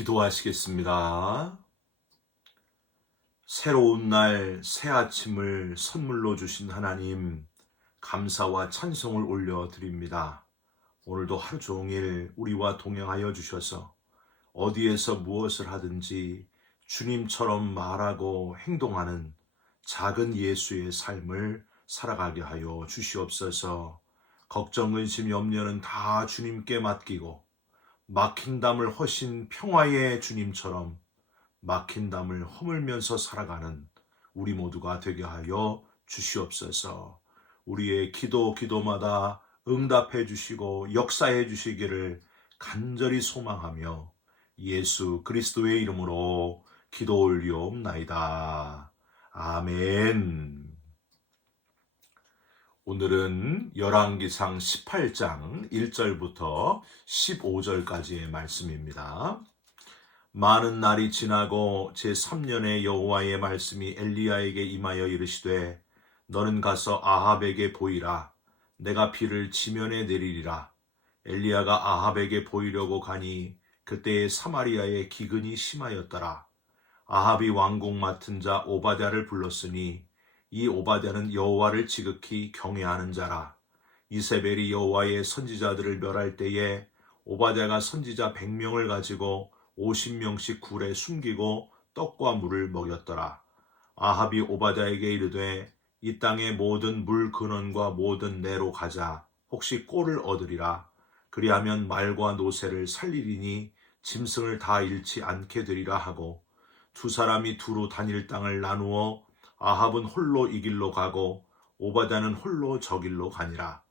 기도하시겠습니다. 새로운 날, 새 아침을 선물로 주신 하나님, 감사와 찬송을 올려드립니다. 오늘도 하루 종일 우리와 동행하여 주셔서 어디에서 무엇을 하든지 주님처럼 말하고 행동하는 작은 예수의 삶을 살아가게 하여 주시옵소서. 걱정, 근심, 염려는 다 주님께 맡기고 막힌 담을 허신 평화의 주님처럼 막힌 담을 허물면서 살아가는 우리 모두가 되게 하여 주시옵소서. 우리의 기도마다 응답해 주시고 역사해 주시기를 간절히 소망하며 예수 그리스도의 이름으로 기도 올리옵나이다. 아멘. 오늘은 열왕기상 18장 1절부터 15절까지의 말씀입니다. 많은 날이 지나고 제3년에 여호와의 말씀이 엘리야에게 임하여 이르시되 너는 가서 아합에게 보이라. 내가 비를 지면에 내리리라. 엘리야가 아합에게 보이려고 가니 그때에 사마리아에 기근이 심하였더라. 아합이 왕궁 맡은 자 오바댜를 불렀으니 이 오바댜는 여호와를 지극히 경외하는 자라. 이세벨이 여호와의 선지자들을 멸할 때에 오바댜가 선지자 100명을 가지고 50명씩 굴에 숨기고 떡과 물을 먹였더라. 아합이 오바댜에게 이르되 이 땅의 모든 물 근원과 모든 내로 가자. 혹시 꼴을 얻으리라. 그리하면 말과 노새를 살리리니 짐승을 다 잃지 않게 되리라 하고 두 사람이 두루 다닐 땅을 나누어 아합은 홀로 이 길로 가고 오바댜는 홀로 저 길로 가니라.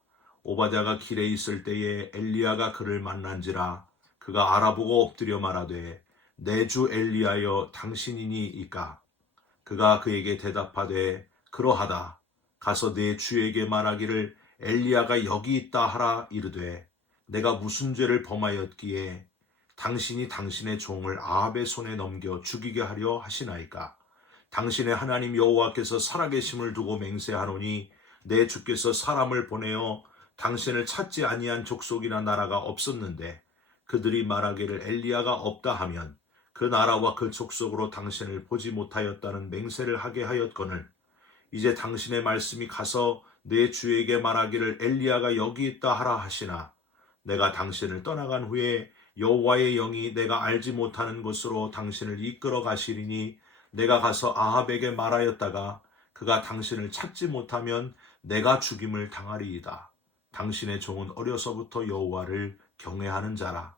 오바댜가 길에 있을 때에 엘리야가 그를 만난지라. 그가 알아보고 엎드려 말하되 내 주 엘리야여 당신이니이까. 그가 그에게 대답하되 그러하다. 가서 내 주에게 말하기를 엘리야가 여기 있다 하라. 이르되 내가 무슨 죄를 범하였기에 당신이 당신의 종을 아합의 손에 넘겨 죽이게 하려 하시나이까. 당신의 하나님 여호와께서 살아계심을 두고 맹세하노니 내 주께서 사람을 보내어 당신을 찾지 아니한 족속이나 나라가 없었는데 그들이 말하기를 엘리야가 없다 하면 그 나라와 그 족속으로 당신을 보지 못하였다는 맹세를 하게 하였거늘 이제 당신의 말씀이 가서 내 주에게 말하기를 엘리야가 여기 있다 하라 하시나 내가 당신을 떠나간 후에 여호와의 영이 내가 알지 못하는 곳으로 당신을 이끌어 가시리니 내가 가서 아합에게 말하였다가 그가 당신을 찾지 못하면 내가 죽임을 당하리이다. 당신의 종은 어려서부터 여호와를 경외하는 자라.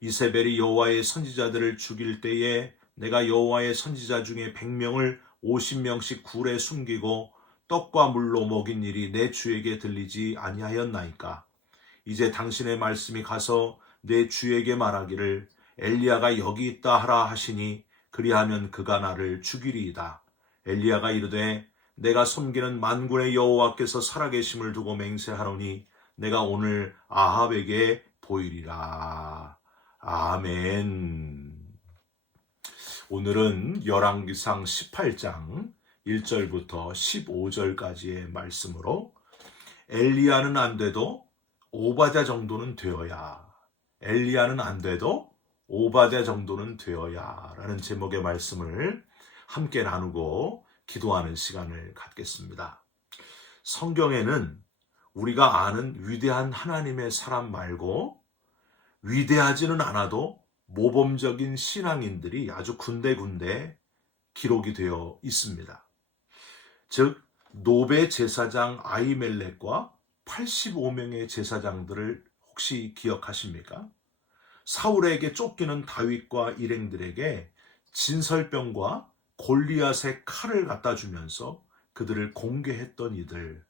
이세벨이 여호와의 선지자들을 죽일 때에 내가 여호와의 선지자 중에 100명을 50명씩 굴에 숨기고 떡과 물로 먹인 일이 내 주에게 들리지 아니하였나이까. 이제 당신의 말씀이 가서 내 주에게 말하기를 엘리야가 여기 있다 하라 하시니 그리하면 그가 나를 죽이리이다. 엘리야가 이르되 내가 섬기는 만군의 여호와께서 살아계심을 두고 맹세하노니 내가 오늘 아합에게 보이리라. 아멘. 오늘은 열왕기상 18장 1절부터 15절까지의 말씀으로 엘리야는 안 돼도 오바댜 정도는 되어야, 엘리야는 안 돼도 오바댜 정도는 되어야 라는 제목의 말씀을 함께 나누고 기도하는 시간을 갖겠습니다. 성경에는 우리가 아는 위대한 하나님의 사람 말고 위대하지는 않아도 모범적인 신앙인들이 아주 군데군데 기록이 되어 있습니다. 즉 노베 제사장 아히멜렉과 85명의 제사장들을 혹시 기억하십니까? 사울에게 쫓기는 다윗과 일행들에게 진설병과 골리앗의 칼을 갖다 주면서 그들을 공개했던 이들.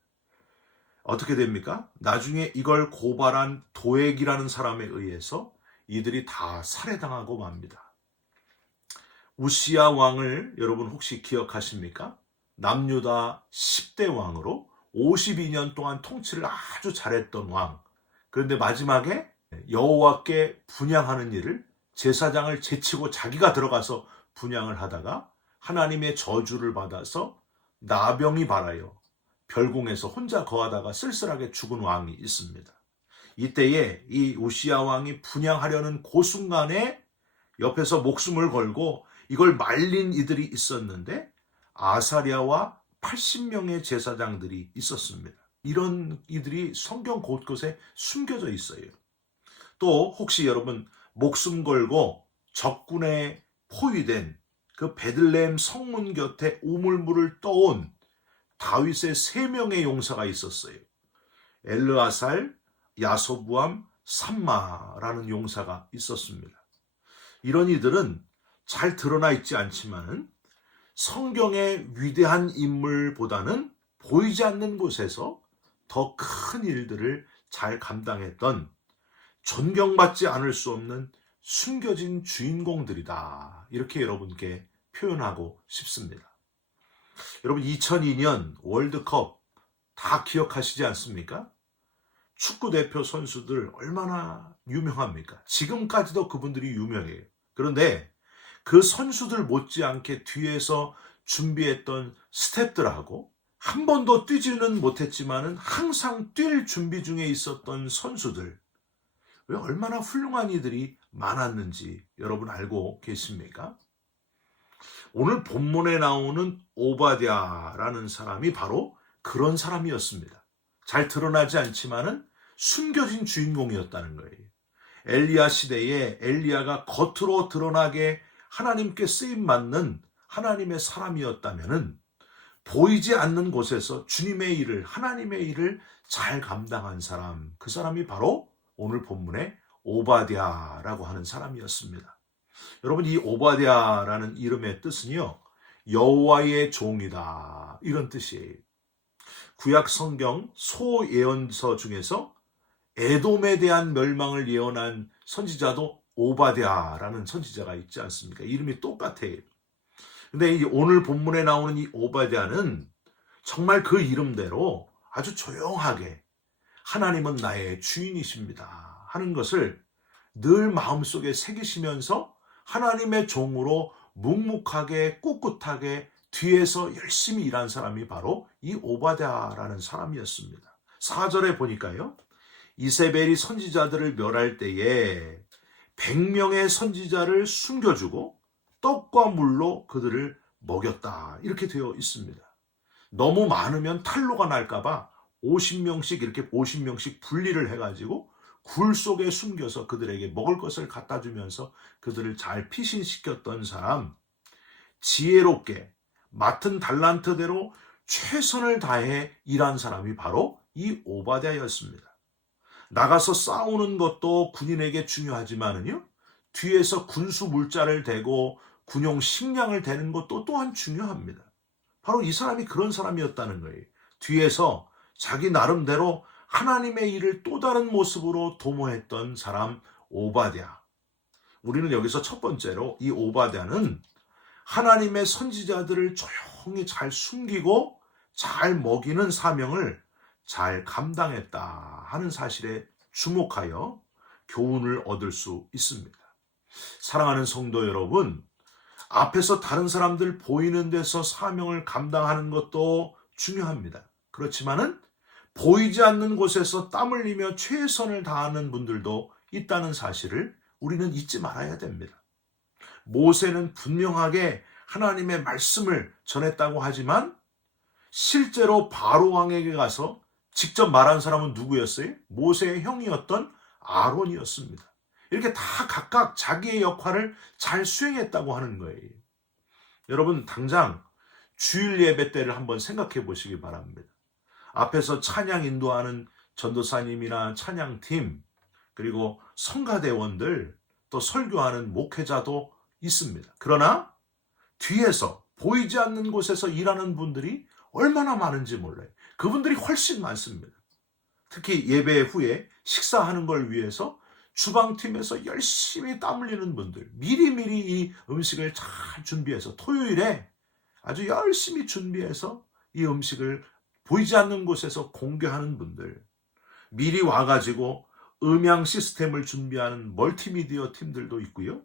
어떻게 됩니까? 나중에 이걸 고발한 도액이라는 사람에 의해서 이들이 다 살해당하고 맙니다. 우시야 왕을 여러분 혹시 기억하십니까? 남유다 10대 왕으로 52년 동안 통치를 아주 잘했던 왕. 그런데 마지막에 여호와께 분향하는 일을 제사장을 제치고 자기가 들어가서 분향을 하다가 하나님의 저주를 받아서 나병이 발하여 별궁에서 혼자 거하다가 쓸쓸하게 죽은 왕이 있습니다. 이때에 이 우시야 왕이 분향하려는 그 순간에 옆에서 목숨을 걸고 이걸 말린 이들이 있었는데 아사랴와 80명의 제사장들이 있었습니다. 이런 이들이 성경 곳곳에 숨겨져 있어요. 또 혹시 여러분 목숨 걸고 적군에 포위된 그 베들레헴 성문 곁에 우물물을 떠온 다윗의 3명의 용사가 있었어요. 엘르아살, 야소부암, 삼마라는 용사가 있었습니다. 이런 이들은 잘 드러나 있지 않지만 성경의 위대한 인물보다는 보이지 않는 곳에서 더 큰 일들을 잘 감당했던 존경받지 않을 수 없는 숨겨진 주인공들이다. 이렇게 여러분께 표현하고 싶습니다. 여러분 2002년 월드컵 다 기억하시지 않습니까? 축구대표 선수들 얼마나 유명합니까? 지금까지도 그분들이 유명해요. 그런데 그 선수들 못지않게 뒤에서 준비했던 스태프들하고 한 번도 뛰지는 못했지만은 항상 뛸 준비 중에 있었던 선수들, 왜 얼마나 훌륭한 이들이 많았는지 여러분 알고 계십니까? 오늘 본문에 나오는 오바댜라는 사람이 바로 그런 사람이었습니다. 잘 드러나지 않지만은 숨겨진 주인공이었다는 거예요. 엘리야 시대에 엘리야가 겉으로 드러나게 하나님께 쓰임 받는 하나님의 사람이었다면은 보이지 않는 곳에서 주님의 일을, 하나님의 일을 잘 감당한 사람, 그 사람이 바로 오늘 본문의 오바댜라고 하는 사람이었습니다. 여러분 이 오바댜라는 이름의 뜻은요, 여호와의 종이다, 이런 뜻이에요. 구약 성경 소예언서 중에서 에돔에 대한 멸망을 예언한 선지자도 오바댜라는 선지자가 있지 않습니까? 이름이 똑같아요. 근데 오늘 본문에 나오는 이 오바댜는 정말 그 이름대로 아주 조용하게 하나님은 나의 주인이십니다 하는 것을 늘 마음속에 새기시면서 하나님의 종으로 묵묵하게 꿋꿋하게 뒤에서 열심히 일한 사람이 바로 이 오바댜라는 사람이었습니다. 4절에 보니까요, 이세벨이 선지자들을 멸할 때에 100명의 선지자를 숨겨주고 떡과 물로 그들을 먹였다, 이렇게 되어 있습니다. 너무 많으면 탄로가 날까봐 50명씩 이렇게 50명씩 분리를 해가지고 굴 속에 숨겨서 그들에게 먹을 것을 갖다 주면서 그들을 잘 피신시켰던 사람, 지혜롭게 맡은 달란트대로 최선을 다해 일한 사람이 바로 이 오바댜였습니다. 나가서 싸우는 것도 군인에게 중요하지만은요, 뒤에서 군수 물자를 대고 군용 식량을 대는 것도 또한 중요합니다. 바로 이 사람이 그런 사람이었다는 거예요. 뒤에서 자기 나름대로 하나님의 일을 또 다른 모습으로 도모했던 사람 오바댜. 우리는 여기서 첫 번째로 이 오바댜는 하나님의 선지자들을 조용히 잘 숨기고 잘 먹이는 사명을 잘 감당했다 하는 사실에 주목하여 교훈을 얻을 수 있습니다. 사랑하는 성도 여러분, 앞에서 다른 사람들 보이는 데서 사명을 감당하는 것도 중요합니다. 그렇지만은 보이지 않는 곳에서 땀 흘리며 최선을 다하는 분들도 있다는 사실을 우리는 잊지 말아야 됩니다. 모세는 분명하게 하나님의 말씀을 전했다고 하지만 실제로 바로 왕에게 가서 직접 말한 사람은 누구였어요? 모세의 형이었던 아론이었습니다. 이렇게 다 각각 자기의 역할을 잘 수행했다고 하는 거예요. 여러분 당장 주일 예배 때를 한번 생각해 보시기 바랍니다. 앞에서 찬양 인도하는 전도사님이나 찬양팀, 그리고 성가대원들, 또 설교하는 목회자도 있습니다. 그러나 뒤에서 보이지 않는 곳에서 일하는 분들이 얼마나 많은지 몰라요. 그분들이 훨씬 많습니다. 특히 예배 후에 식사하는 걸 위해서 주방팀에서 열심히 땀 흘리는 분들, 미리미리 이 음식을 잘 준비해서 토요일에 아주 열심히 준비해서 이 음식을 보이지 않는 곳에서 공개하는 분들, 미리 와가지고 음향 시스템을 준비하는 멀티미디어 팀들도 있고요.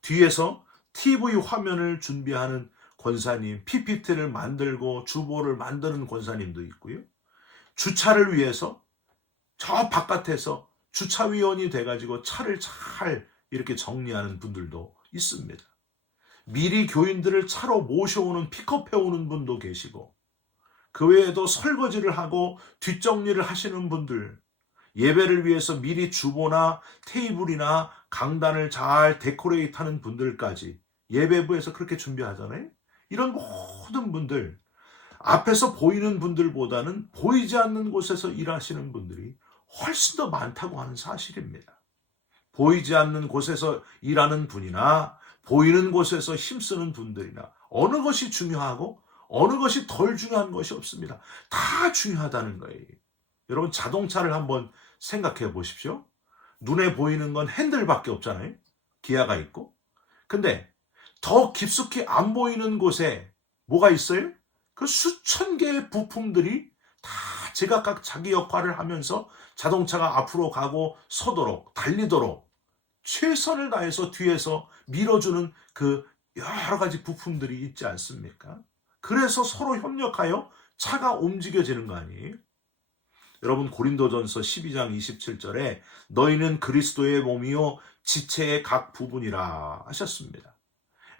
뒤에서 TV 화면을 준비하는 권사님, PPT를 만들고 주보를 만드는 권사님도 있고요. 주차를 위해서 저 바깥에서 주차위원이 돼가지고 차를 잘 이렇게 정리하는 분들도 있습니다. 미리 교인들을 차로 모셔오는 픽업해오는 분도 계시고, 그 외에도 설거지를 하고 뒷정리를 하시는 분들, 예배를 위해서 미리 주보나 테이블이나 강단을 잘 데코레이트하는 분들까지 예배부에서 그렇게 준비하잖아요. 이런 모든 분들, 앞에서 보이는 분들보다는 보이지 않는 곳에서 일하시는 분들이 훨씬 더 많다고 하는 사실입니다. 보이지 않는 곳에서 일하는 분이나 보이는 곳에서 힘쓰는 분들이나 어느 것이 중요하고 어느 것이 덜 중요한 것이 없습니다. 다 중요하다는 거예요. 여러분, 자동차를 한번 생각해 보십시오. 눈에 보이는 건 핸들밖에 없잖아요. 기아가 있고. 근데 더 깊숙이 안 보이는 곳에 뭐가 있어요? 그 수천 개의 부품들이 다 제각각 자기 역할을 하면서 자동차가 앞으로 가고 서도록, 달리도록 최선을 다해서 뒤에서 밀어주는 그 여러 가지 부품들이 있지 않습니까? 그래서 서로 협력하여 차가 움직여지는 거 아니에요? 여러분, 고린도전서 12장 27절에 너희는 그리스도의 몸이요 지체의 각 부분이라 하셨습니다.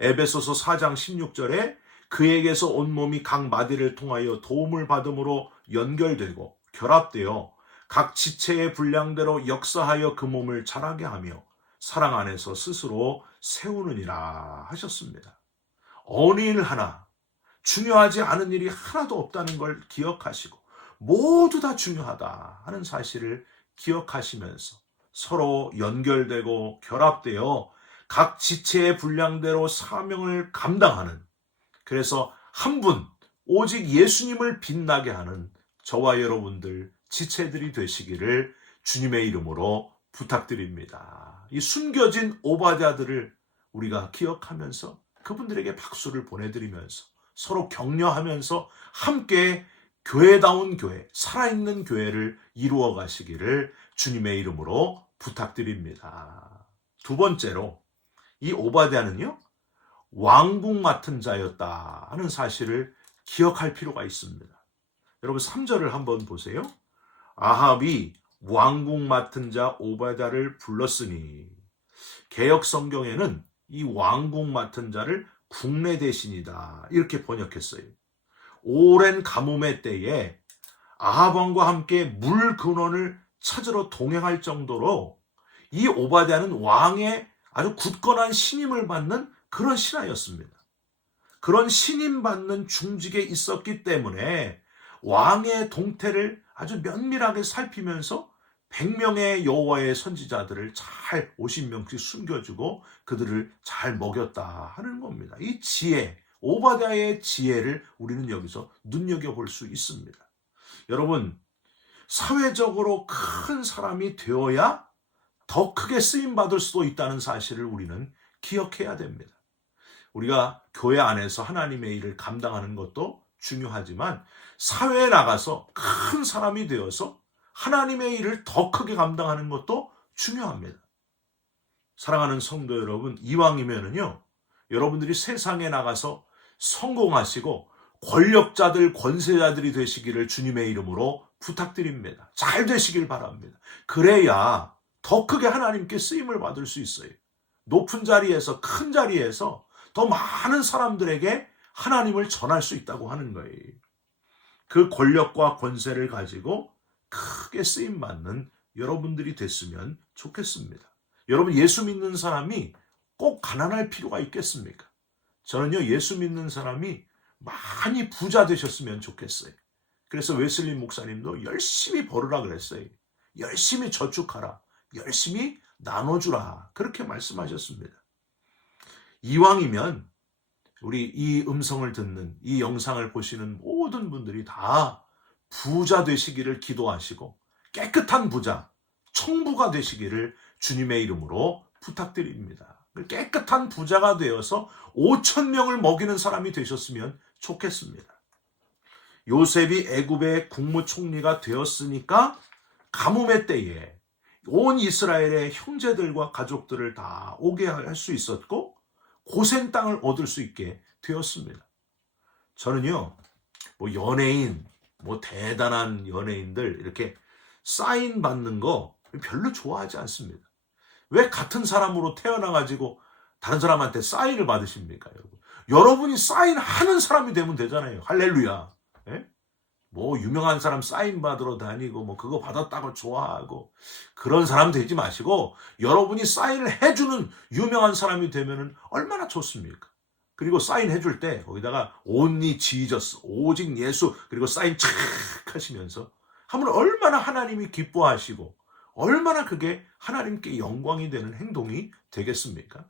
에베소서 4장 16절에 그에게서 온 몸이 각 마디를 통하여 도움을 받음으로 연결되고 결합되어 각 지체의 분량대로 역사하여 그 몸을 자라게 하며 사랑 안에서 스스로 세우느니라 하셨습니다. 어느 일 하나, 중요하지 않은 일이 하나도 없다는 걸 기억하시고 모두 다 중요하다 하는 사실을 기억하시면서 서로 연결되고 결합되어 각 지체의 분량대로 사명을 감당하는, 그래서 한 분, 오직 예수님을 빛나게 하는 저와 여러분들 지체들이 되시기를 주님의 이름으로 부탁드립니다. 이 숨겨진 오바댜들을 우리가 기억하면서 그분들에게 박수를 보내드리면서 서로 격려하면서 함께 교회다운 교회, 살아있는 교회를 이루어 가시기를 주님의 이름으로 부탁드립니다. 두 번째로, 이 오바댜는요, 왕궁 맡은 자였다 하는 사실을 기억할 필요가 있습니다. 여러분, 3절을 한번 보세요. 아합이 왕궁 맡은 자 오바댜를 불렀으니, 개역 성경에는 이 왕궁 맡은 자를 국내 대신이다 이렇게 번역했어요. 오랜 가뭄의 때에 아합 왕과 함께 물 근원을 찾으러 동행할 정도로 이 오바댜는 왕의 아주 굳건한 신임을 받는 그런 신하였습니다. 그런 신임받는 중직에 있었기 때문에 왕의 동태를 아주 면밀하게 살피면서 100명의 여호와의 선지자들을 잘 50명씩 숨겨주고 그들을 잘 먹였다 하는 겁니다. 이 지혜, 오바댜의 지혜를 우리는 여기서 눈여겨볼 수 있습니다. 여러분, 사회적으로 큰 사람이 되어야 더 크게 쓰임받을 수도 있다는 사실을 우리는 기억해야 됩니다. 우리가 교회 안에서 하나님의 일을 감당하는 것도 중요하지만 사회에 나가서 큰 사람이 되어서 하나님의 일을 더 크게 감당하는 것도 중요합니다. 사랑하는 성도 여러분, 이왕이면은요, 여러분들이 세상에 나가서 성공하시고 권력자들, 권세자들이 되시기를 주님의 이름으로 부탁드립니다. 잘 되시길 바랍니다. 그래야 더 크게 하나님께 쓰임을 받을 수 있어요. 높은 자리에서, 큰 자리에서 더 많은 사람들에게 하나님을 전할 수 있다고 하는 거예요. 그 권력과 권세를 가지고 크게 쓰임받는 여러분들이 됐으면 좋겠습니다. 여러분, 예수 믿는 사람이 꼭 가난할 필요가 있겠습니까? 저는요, 예수 믿는 사람이 많이 부자 되셨으면 좋겠어요. 그래서 웨슬리 목사님도 열심히 벌으라 그랬어요. 열심히 저축하라. 열심히 나눠주라. 그렇게 말씀하셨습니다. 이왕이면 우리 이 음성을 듣는, 이 영상을 보시는 모든 분들이 다 부자 되시기를 기도하시고 깨끗한 부자, 청부가 되시기를 주님의 이름으로 부탁드립니다. 깨끗한 부자가 되어서 5,000명을 먹이는 사람이 되셨으면 좋겠습니다. 요셉이 애굽의 국무총리가 되었으니까 가뭄의 때에 온 이스라엘의 형제들과 가족들을 다 오게 할 수 있었고 고센 땅을 얻을 수 있게 되었습니다. 저는요, 연예인, 대단한 연예인들 이렇게 사인 받는 거 별로 좋아하지 않습니다. 왜 같은 사람으로 태어나가지고 다른 사람한테 사인을 받으십니까, 여러분? 여러분이 사인하는 사람이 되면 되잖아요. 할렐루야. 예? 뭐 유명한 사람 사인 받으러 다니고 뭐 그거 받았다고 좋아하고 그런 사람 되지 마시고 여러분이 사인을 해주는 유명한 사람이 되면은 얼마나 좋습니까? 그리고 사인 해줄 때 거기다가 only Jesus, 오직 예수, 그리고 사인 착 하시면서 하면 얼마나 하나님이 기뻐하시고 얼마나 그게 하나님께 영광이 되는 행동이 되겠습니까?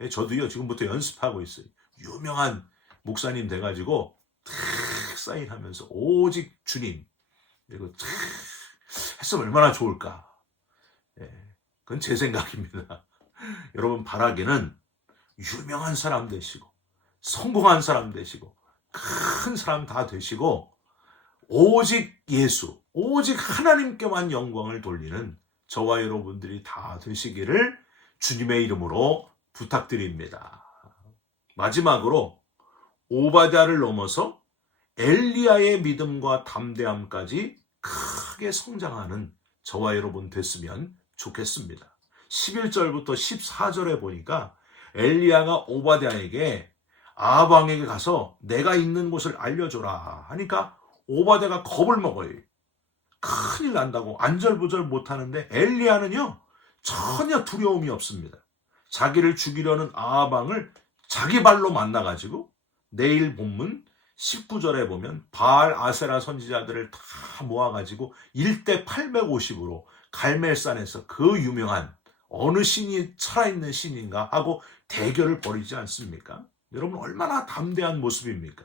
예, 저도요 지금부터 연습하고 있어요. 유명한 목사님 돼가지고 탁 사인하면서 오직 주님 그리고 탁 했으면 얼마나 좋을까. 예, 그건 제 생각입니다. 여러분 바라기는 유명한 사람 되시고 성공한 사람 되시고 큰 사람 다 되시고 오직 예수, 오직 하나님께만 영광을 돌리는 저와 여러분들이 다 되시기를 주님의 이름으로 부탁드립니다. 마지막으로 오바댜를 넘어서 엘리야의 믿음과 담대함까지 크게 성장하는 저와 여러분 됐으면 좋겠습니다. 11절부터 14절에 보니까 엘리야가 오바댜에게 아방에게 가서 내가 있는 곳을 알려줘라 하니까 오바댜가 겁을 먹어요. 큰일 난다고 안절부절 못하는데 엘리야는요 전혀 두려움이 없습니다. 자기를 죽이려는 아방을 자기 발로 만나가지고 내일 본문 19절에 보면 바알 아세라 선지자들을 다 모아가지고 1대 850으로 갈멜산에서 그 유명한 어느 신이 살아있는 신인가 하고 대결을 벌이지 않습니까? 여러분 얼마나 담대한 모습입니까?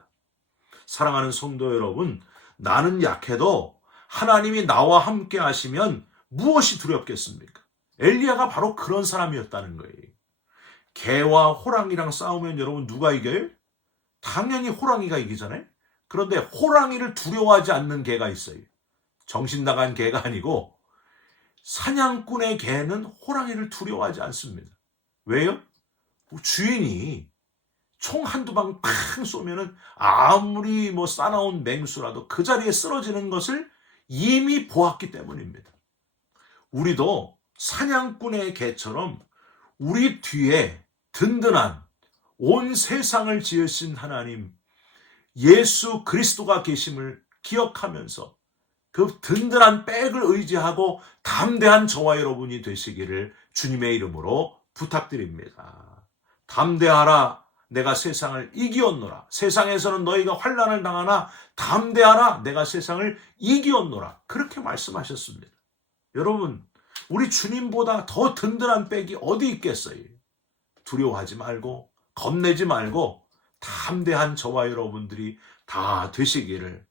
사랑하는 성도 여러분, 나는 약해도 하나님이 나와 함께 하시면 무엇이 두렵겠습니까? 엘리야가 바로 그런 사람이었다는 거예요. 개와 호랑이랑 싸우면 여러분 누가 이겨요? 당연히 호랑이가 이기잖아요. 그런데 호랑이를 두려워하지 않는 개가 있어요. 정신 나간 개가 아니고 사냥꾼의 개는 호랑이를 두려워하지 않습니다. 왜요? 주인이 총 한두 방 팡 쏘면은 아무리 뭐 싸나운 맹수라도 그 자리에 쓰러지는 것을 이미 보았기 때문입니다. 우리도 사냥꾼의 개처럼 우리 뒤에 든든한 온 세상을 지으신 하나님 예수 그리스도가 계심을 기억하면서 그 든든한 백을 의지하고 담대한 저와 여러분이 되시기를 주님의 이름으로 부탁드립니다. 담대하라, 내가 세상을 이기었노라. 세상에서는 너희가 환난을 당하나 담대하라, 내가 세상을 이기었노라. 그렇게 말씀하셨습니다. 여러분, 우리 주님보다 더 든든한 백이 어디 있겠어요? 두려워하지 말고 겁내지 말고 담대한 저와 여러분들이 다 되시기를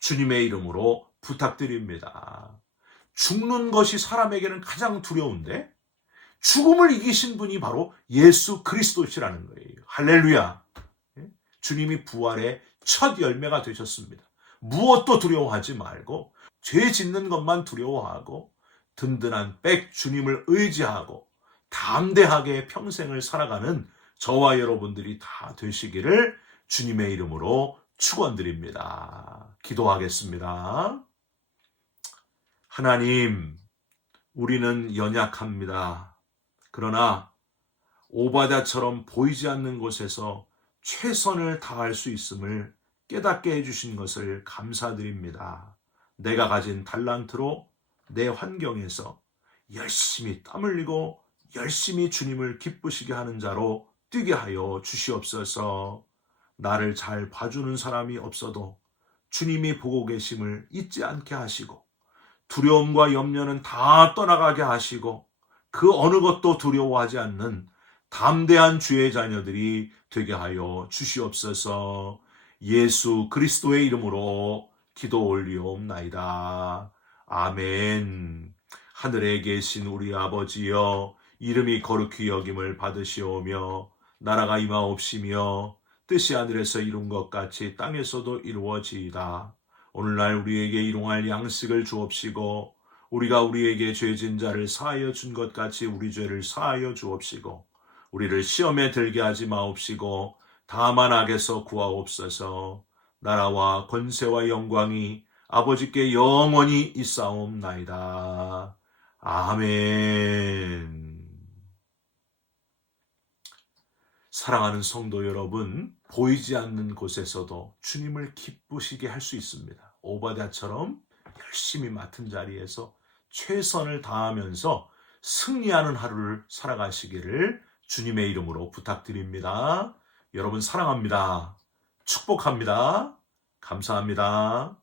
주님의 이름으로 부탁드립니다. 죽는 것이 사람에게는 가장 두려운데 죽음을 이기신 분이 바로 예수 그리스도시라는 거예요. 할렐루야. 주님이 부활의 첫 열매가 되셨습니다. 무엇도 두려워하지 말고 죄 짓는 것만 두려워하고 든든한 백 주님을 의지하고 담대하게 평생을 살아가는 저와 여러분들이 다 되시기를 주님의 이름으로 축원드립니다. 기도하겠습니다. 하나님, 우리는 연약합니다. 그러나 오바댜처럼 보이지 않는 곳에서 최선을 다할 수 있음을 깨닫게 해주신 것을 감사드립니다. 내가 가진 달란트로 내 환경에서 열심히 땀 흘리고 열심히 주님을 기쁘시게 하는 자로 뛰게 하여 주시옵소서. 나를 잘 봐주는 사람이 없어도 주님이 보고 계심을 잊지 않게 하시고 두려움과 염려는 다 떠나가게 하시고 그 어느 것도 두려워하지 않는 담대한 주의 자녀들이 되게 하여 주시옵소서. 예수 그리스도의 이름으로 기도 올리옵나이다. 아멘. 하늘에 계신 우리 아버지여, 이름이 거룩히 여김을 받으시오며 나라가 임하옵시며 뜻이 하늘에서 이룬 것 같이 땅에서도 이루어지이다. 오늘날 우리에게 일용할 양식을 주옵시고 우리가 우리에게 죄진 자를 사하여 준 것 같이 우리 죄를 사하여 주옵시고 우리를 시험에 들게 하지 마옵시고 다만 악에서 구하옵소서. 나라와 권세와 영광이 아버지께 영원히 있사옵나이다. 아멘. 사랑하는 성도 여러분, 보이지 않는 곳에서도 주님을 기쁘시게 할 수 있습니다. 오바댜처럼 열심히 맡은 자리에서 최선을 다하면서 승리하는 하루를 살아가시기를 주님의 이름으로 부탁드립니다. 여러분 사랑합니다. 축복합니다. 감사합니다.